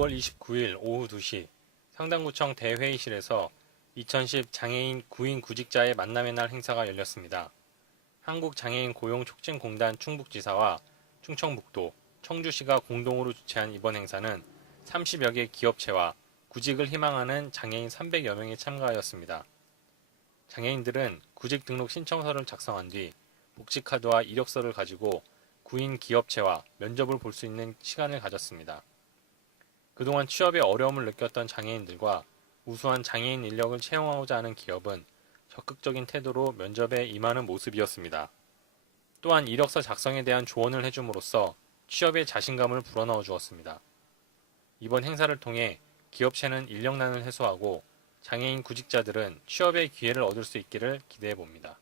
6월 29일 오후 2시 상당구청 대회의실에서 2010 장애인 구인 구직자의 만남의 날 행사가 열렸습니다. 한국장애인 고용촉진공단 충북지사와 충청북도, 청주시가 공동으로 주최한 이번 행사는 30여 개 기업체와 구직을 희망하는 장애인 300여 명이 참가하였습니다. 장애인들은 구직 등록 신청서를 작성한 뒤 복지카드와 이력서를 가지고 구인 기업체와 면접을 볼 수 있는 시간을 가졌습니다. 그동안 취업에 어려움을 느꼈던 장애인들과 우수한 장애인 인력을 채용하고자 하는 기업은 적극적인 태도로 면접에 임하는 모습이었습니다. 또한 이력서 작성에 대한 조언을 해줌으로써 취업에 자신감을 불어넣어 주었습니다. 이번 행사를 통해 기업체는 인력난을 해소하고 장애인 구직자들은 취업의 기회를 얻을 수 있기를 기대해 봅니다.